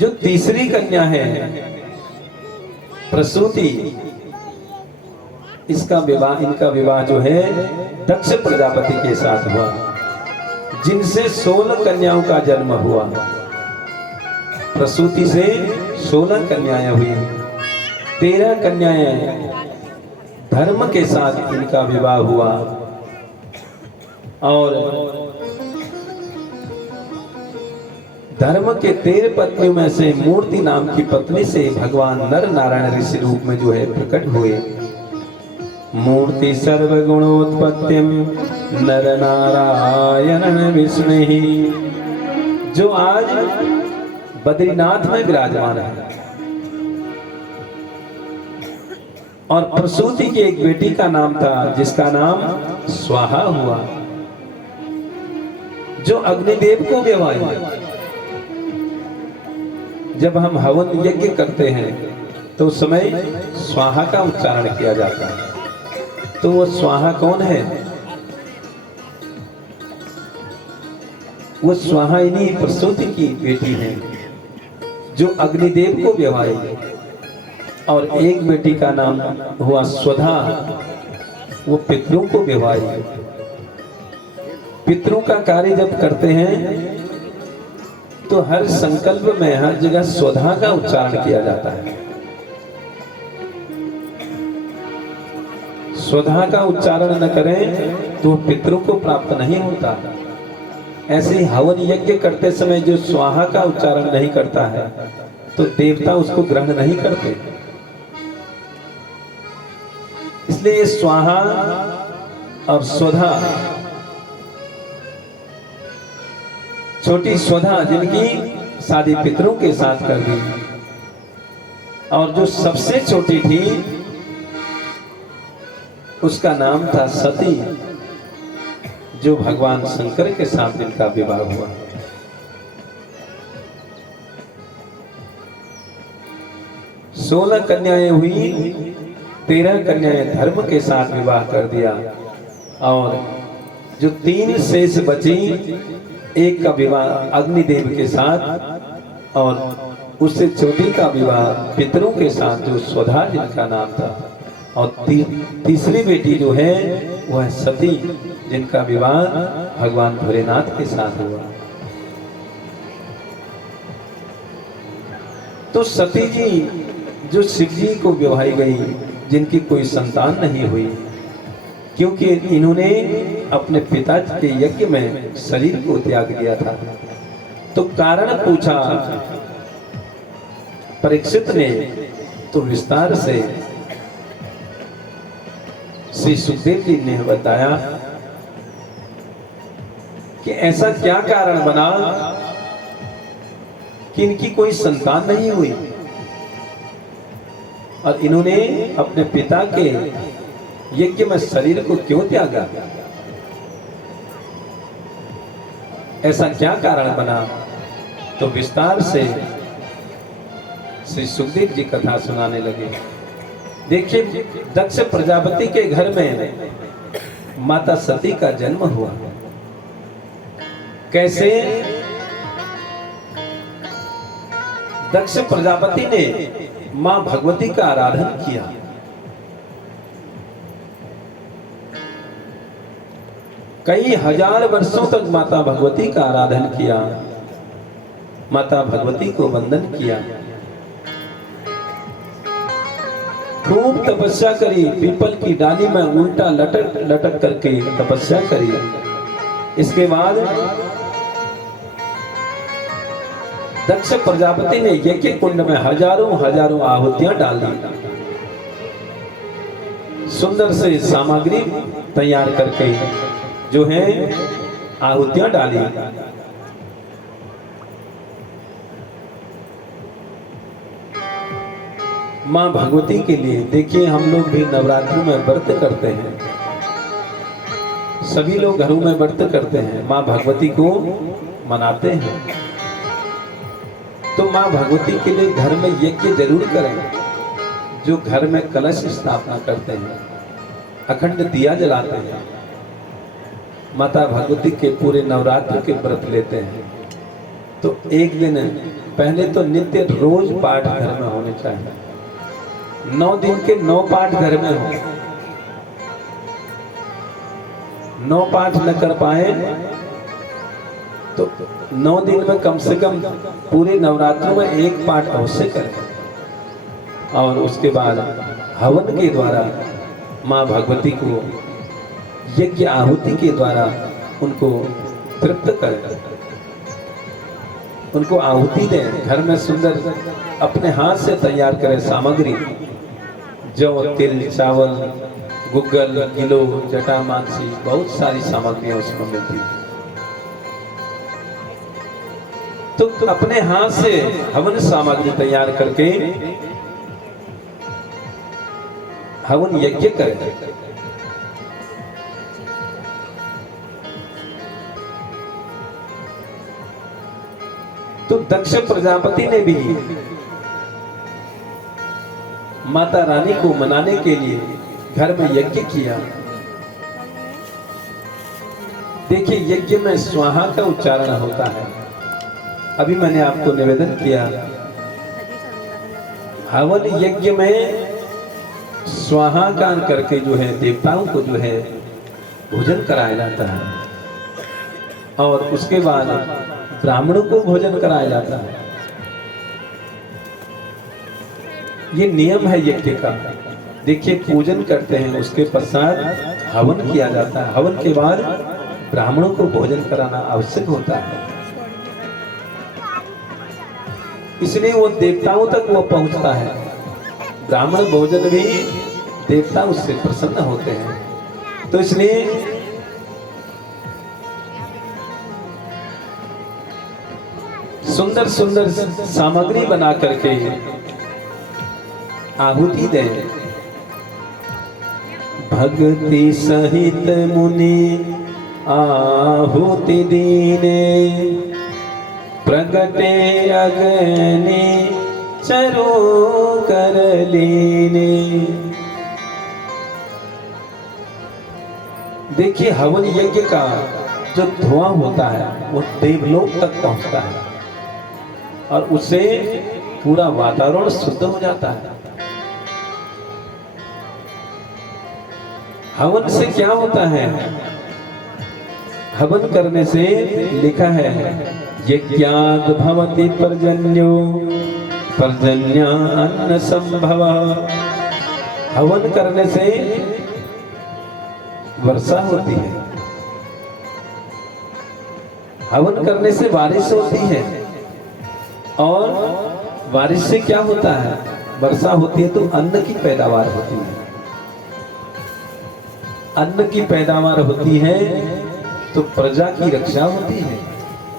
जो तीसरी कन्या है प्रसूति, इनका विवाह जो है दक्ष प्रजापति के साथ हुआ, जिनसे 16 कन्याओं का जन्म हुआ। प्रसूति से 16 कन्याएं हुई। 13 कन्याएं धर्म के साथ इनका विवाह हुआ और धर्म के 13 पत्नियों में से मूर्ति नाम की पत्नी से भगवान नर नारायण ऋषि रूप में जो है प्रकट हुए। मूर्ति सर्वगुणोत्पत्तिम नर नारायण विष्णु, जो आज बद्रीनाथ में विराजमान है। और प्रसूति की एक बेटी का नाम था जिसका नाम स्वाहा हुआ, जो अग्निदेव को व्यवहार। जब हम हवन यज्ञ करते हैं तो उस समय स्वाहा का उच्चारण किया जाता है। तो वो स्वाहा कौन है? वो स्वाहा इन्हीं प्रसूति की बेटी है जो अग्निदेव को व्यवहार। और एक बेटी का नाम हुआ स्वधा, वो पितरों को व्यवहार। पितरों का कार्य जब करते हैं तो हर संकल्प में हर जगह स्वधा का उच्चारण किया जाता है। स्वधा का उच्चारण न करें तो पितरों को प्राप्त नहीं होता। ऐसे ही हवन यज्ञ करते समय जो स्वाहा का उच्चारण नहीं करता है तो देवता उसको ग्रहण नहीं करते। इसलिए स्वाहा और स्वधा, छोटी स्वधा जिनकी शादी पितरों के साथ कर दी, और जो सबसे छोटी थी उसका नाम था सती, जो भगवान शंकर के साथ जिनका विवाह हुआ। सोलह कन्याएं हुई, 13 कन्याएं धर्म के साथ विवाह कर दिया, और जो 3 शेष बची, एक का विवाह अग्निदेव के साथ और उससे छोटी का विवाह पितरों के साथ जो स्वधा जिनका नाम था, और तीसरी बेटी जो है वह सती जिनका विवाह भगवान भोलेनाथ के साथ हुआ। तो सती जी जो शिव जी को विवाही गई, जिनकी कोई संतान नहीं हुई, क्योंकि इन्होंने अपने पिता के यज्ञ में शरीर को त्याग दिया था। तो कारण पूछा परीक्षित ने, तो विस्तार से श्री सुखदेव जी ने बताया कि ऐसा क्या कारण बना कि इनकी कोई संतान नहीं हुई और इन्होंने अपने पिता के यज्ञ में शरीर को क्यों त्यागा। ऐसा क्या कारण बना, तो विस्तार से श्री सुखदेव जी कथा सुनाने लगे। देखिए, दक्ष प्रजापति के घर में माता सती का जन्म हुआ। कैसे? दक्ष प्रजापति ने मां भगवती का आराधन किया। कई हजार वर्षों तक माता भगवती का आराधन किया, माता भगवती को वंदन किया, खूब तपस्या करी, पीपल की डाली में उल्टा लटक लटक करके तपस्या करी। इसके बाद दक्ष प्रजापति ने यज्ञ कुंड में हजारों आहुतियां डाल दी। सुंदर से सामग्री तैयार करके जो है आहुतियां डाली। मां भगवती के लिए देखिए, हम लोग भी नवरात्रि में व्रत करते हैं, सभी लोग घरों में व्रत करते हैं, मां भगवती को मनाते हैं। तो मां भगवती के लिए घर में यज्ञ जरूर करें। जो घर में कलश स्थापना करते हैं, अखंड दिया जलाते हैं, माता भगवती के पूरे नवरात्र के व्रत लेते हैं, तो एक दिन पहले तो नित्य रोज पाठ घर में होने चाहिए। 9 दिन के 9 पाठ घर में हो। 9 पाठ न कर पाए तो 9 दिन में कम से कम पूरे नवरात्रों में 1 पाठ अवश्य करें। और उसके बाद हवन के द्वारा मां भगवती को यज्ञ आहुति के द्वारा उनको तृप्त करें, उनको आहुति दें। घर में सुंदर अपने हाथ से तैयार करें सामग्री, जौ, तिल, चावल, गुग्गल, गिलो, जटामांसी, बहुत सारी सामग्रियां उसमें मिलती है। तो अपने हाथ से हवन सामग्री तैयार करके हवन यज्ञ करें। तो दक्ष प्रजापति ने भी माता रानी को मनाने के लिए घर में यज्ञ किया। देखिए, यज्ञ में स्वाहा का उच्चारण होता है। अभी मैंने आपको निवेदन किया, हवन यज्ञ में स्वाहा गान करके जो है देवताओं को जो है भोजन कराया जाता है और उसके बाद ब्राह्मणों को भोजन कराया जाता है। ये नियम है यज्ञ का। देखिए पूजन करते हैं, उसके पश्चात हवन किया जाता है। हवन के बाद ब्राह्मणों को भोजन कराना आवश्यक होता है, इसलिए वो देवताओं तक वो पहुंचता है। ब्राह्मण भोजन भी देवता उससे प्रसन्न होते हैं। तो इसलिए सुंदर सुंदर सामग्री बना करके आहुति दें। भक्ति सहित मुनि आहुति दीने, प्रगटे अग्नि चरो कर लीने। देखिए हवन यज्ञ का जो धुआं होता है वो देवलोक तक पहुंचता है और उससे पूरा वातावरण शुद्ध हो जाता है। हवन से क्या होता है? हवन करने से लिखा है यज्ञात् भवति पर्जन्यो पर्जन्या अन्न संभव। हवन करने से वर्षा होती है, हवन करने से बारिश होती है, और बारिश से क्या होता है? वर्षा होती है तो अन्न की पैदावार होती है। अन्न की पैदावार होती है तो प्रजा की रक्षा होती है,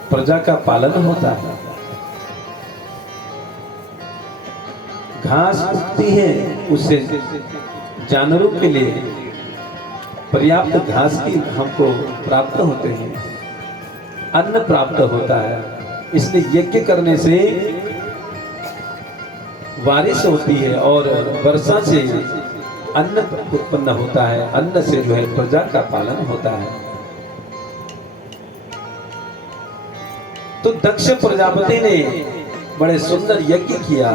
प्रजा का पालन होता है। घास उगती है, उससे जानवरों के लिए पर्याप्त घास की हमको प्राप्त होते हैं, अन्न प्राप्त होता है। इसलिए यज्ञ करने से बारिश होती है और वर्षा से अन्न उत्पन्न होता है, अन्न से जो है प्रजा का पालन होता है। तो दक्ष प्रजापति ने बड़े सुंदर यज्ञ किया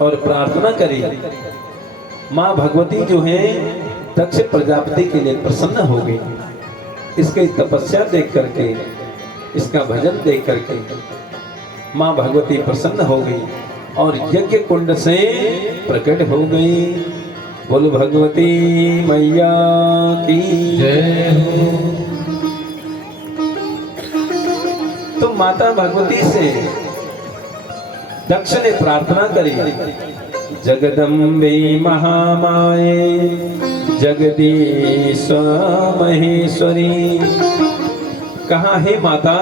और प्रार्थना करी। मां भगवती जो है दक्ष प्रजापति के लिए प्रसन्न हो गई। इसकी तपस्या देख करके, इसका भजन देख करके मां भगवती प्रसन्न हो गई और यज्ञ कुंड से प्रकट हो गई। बोल भगवती मैया की जय हो। तो माता भगवती से दक्ष ने प्रार्थना करी, जगदम्बे महामाये जगदीश महेश्वरी। कहा हे माता,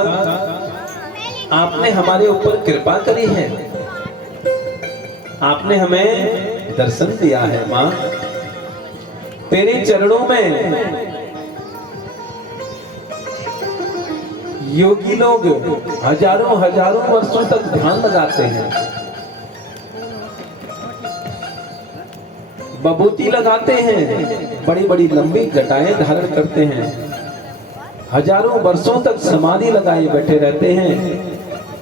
आपने हमारे ऊपर कृपा करी है, आपने हमें दर्शन दिया है। मां तेरे चरणों में योगी लोग हजारों हजारों वर्षों तक ध्यान लगाते हैं, बबूती लगाते हैं, बड़ी बड़ी लंबी घटाएं धारण करते हैं, हजारों वर्षों तक समाधि लगाए बैठे रहते हैं,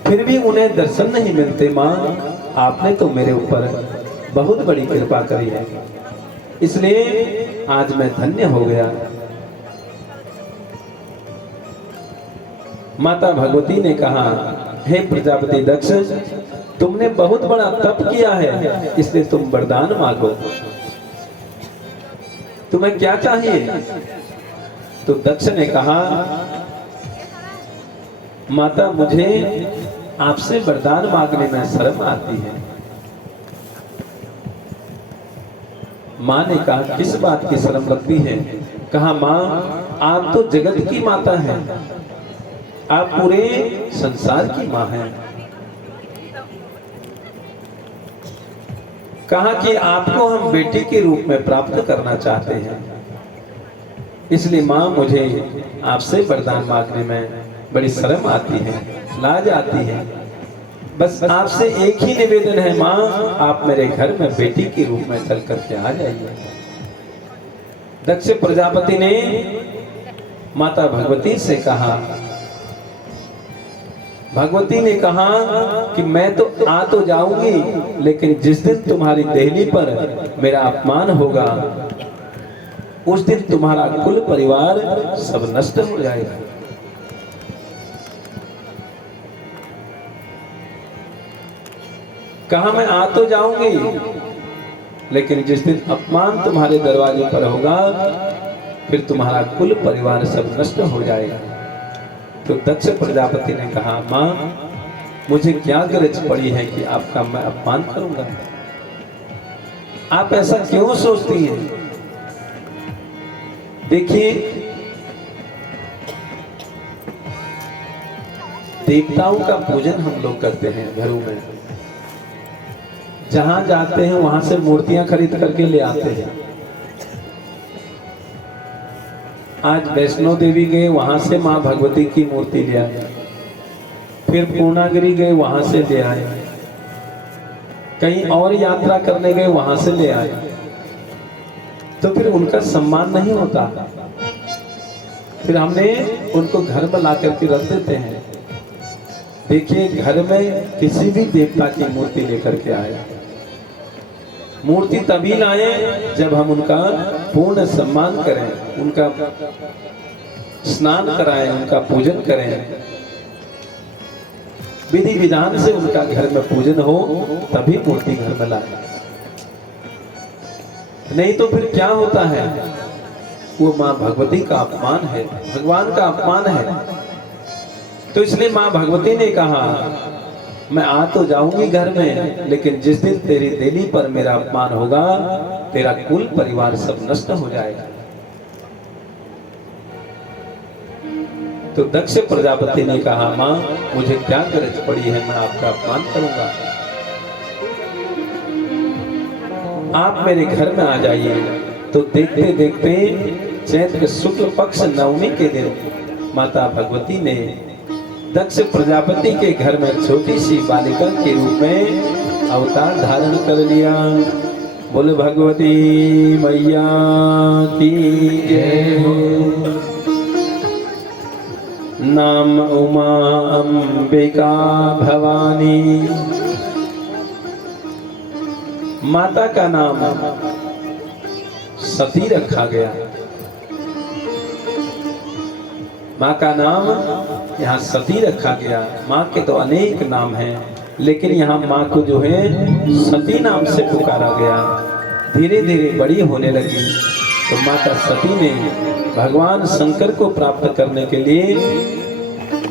फिर भी उन्हें दर्शन नहीं मिलते। मां आपने तो मेरे ऊपर बहुत बड़ी कृपा करी है, इसलिए आज मैं धन्य हो गया। माता भगवती ने कहा, हे प्रजापति दक्ष, तुमने बहुत बड़ा तप किया है, इसलिए तुम वरदान मांगो, तुम्हें क्या चाहिए? तो दक्ष ने कहा, माता मुझे आपसे वरदान मांगने में शर्म आती है। मां ने कहा, किस बात की शर्म लगती है? कहा, मां आप तो जगत की माता हैं, आप पूरे संसार की मां हैं। कहा कि आपको हम बेटी के रूप में प्राप्त करना चाहते हैं, इसलिए मां मुझे आपसे वरदान मांगने में बड़ी शर्म आती है, लाज आती है। बस आपसे एक ही निवेदन है मां, आप मेरे घर में बेटी के रूप में चल करके आ जाइए। दक्ष प्रजापति ने माता भगवती से कहा, भगवती ने कहा कि मैं तो आ तो जाऊंगी, लेकिन जिस दिन तुम्हारी देहली पर मेरा अपमान होगा, उस दिन तुम्हारा कुल परिवार सब नष्ट हो जाएगा। कहा, मैं आ तो जाऊंगी, लेकिन जिस दिन अपमान तुम्हारे दरवाजे पर होगा फिर तुम्हारा कुल परिवार सब नष्ट हो जाएगा। तो दक्ष प्रजापति ने कहा, माँ मुझे क्या गरज पड़ी है कि आपका मैं अपमान करूंगा? आप ऐसा क्यों सोचती हैं? देखिए, देवताओं का पूजन हम लोग करते हैं घरों में। जहां जाते हैं वहां से मूर्तियां खरीद करके ले आते हैं। आज वैष्णो देवी गए, वहां से मां भगवती की मूर्ति ले आए। फिर पूर्णागिरी गए, वहां से ले आए। कहीं और यात्रा करने गए, वहां से ले आए। तो फिर उनका सम्मान नहीं होता। फिर हमने उनको घर में ला करके रख देते हैं। देखिए, घर में किसी भी देवता की मूर्ति लेकर के आए, मूर्ति तभी लाए जब हम उनका पूर्ण सम्मान करें, उनका स्नान कराएं, उनका पूजन करें, विधि विधान से उनका घर में पूजन हो, तभी मूर्ति घर में लाए। नहीं तो फिर क्या होता है, वो मां भगवती का अपमान है, भगवान का अपमान है। तो इसलिए मां भगवती ने कहा, मैं आ तो जाऊंगी घर में, लेकिन जिस दिन तेरी देली पर मेरा अपमान होगा तेरा कुल परिवार सब नष्ट हो जाएगा। तो दक्ष प्रजापति ने कहा, मां मुझे क्या गरज पड़ी है, मैं आपका अपमान करूंगा? आप मेरे घर में आ जाइए। तो देखते देखते चैत्र शुक्ल पक्ष नवमी के दिन माता भगवती ने दक्ष प्रजापति के घर में छोटी सी बालिका के रूप में अवतार धारण कर लिया। बोल भगवती मैया की जय हो। नाम उमा अंबिका भवानी। माता का नाम सती रखा गया। माँ का नाम यहाँ सती रखा गया। माँ के तो अनेक नाम हैं, लेकिन यहाँ माँ को जो है सती नाम से पुकारा गया। धीरे धीरे बड़ी होने लगी तो माता सती ने भगवान शंकर को प्राप्त करने के लिए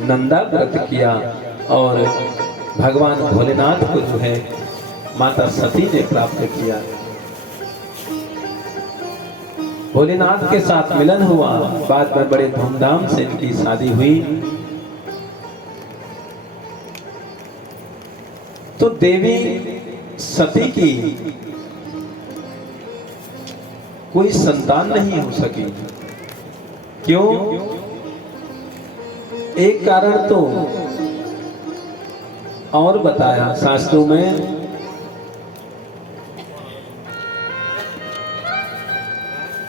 नंदा व्रत किया और भगवान भोलेनाथ को जो है माता सती ने प्राप्त किया। भोलेनाथ के साथ मिलन हुआ, बाद में बड़े धूमधाम से इनकी शादी हुई। तो देवी सती की कोई संतान नहीं हो सकी। क्यों? एक कारण तो और बताया शास्त्रों में।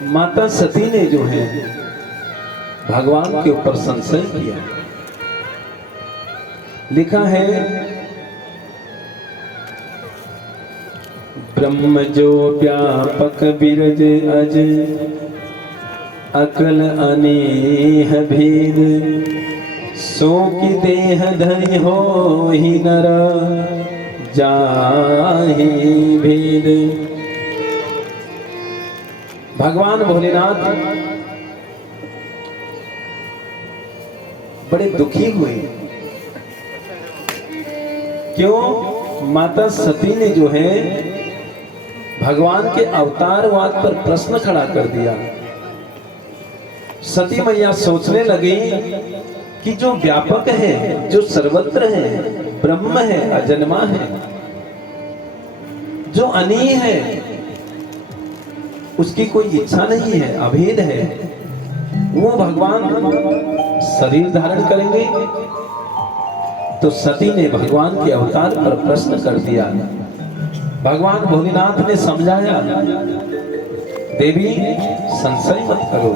माता सती ने जो है भगवान के ऊपर संशय किया। लिखा है, ब्रह्म जो व्यापक बिरज अज अकल अनेह भेद सो की देह धरि हो ही नर जाहि भेद। भगवान भोलेनाथ बड़े दुखी हुए। क्यों? माता सती ने जो है भगवान के अवतारवाद पर प्रश्न खड़ा कर दिया। सती मैया सोचने लगी कि जो व्यापक है, जो सर्वत्र है, ब्रह्म है, अजन्मा है, जो अनीय है, उसकी कोई इच्छा नहीं है, अभेद है, वो भगवान शरीर धारण करेंगे। तो सती ने भगवान के अवतार पर प्रश्न कर दिया। भगवान भोलेनाथ ने समझाया, देवी संशय मत करो,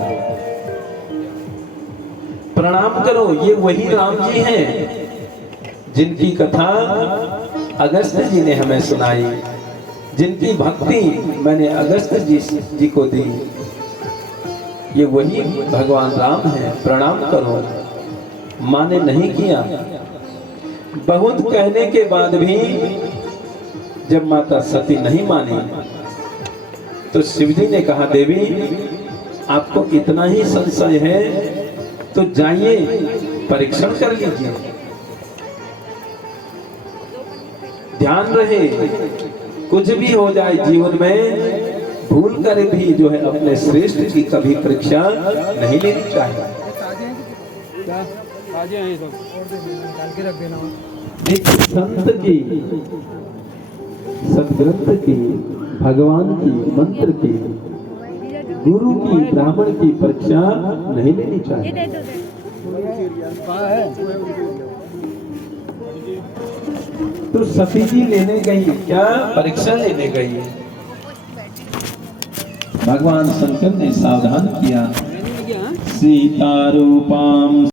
प्रणाम करो, ये वही राम जी हैं जिनकी कथा अगस्त्य जी ने हमें सुनाई, जिनकी भक्ति मैंने अगस्त्य जी को दी। ये वही भगवान राम है, प्रणाम करो। माँ ने नहीं किया। बहुत कहने के बाद भी जब माता सती नहीं मानी तो शिव जी ने कहा, देवी आपको इतना ही संशय है तो जाइए परीक्षण कर लीजिए। ध्यान रहे, कुछ भी हो जाए जीवन में, भूल कर भी जो है अपने श्रेष्ठ की कभी परीक्षा नहीं लेनी चाहिए। एक संत की, सदग्रंथ की, भगवान की, मंत्र की, गुरु की, ब्राह्मण की परीक्षा नहीं लेनी चाहिए। तो सती जी लेने गई, क्या परीक्षा लेने गई। भगवान शंकर ने सावधान किया, सीता रूपाम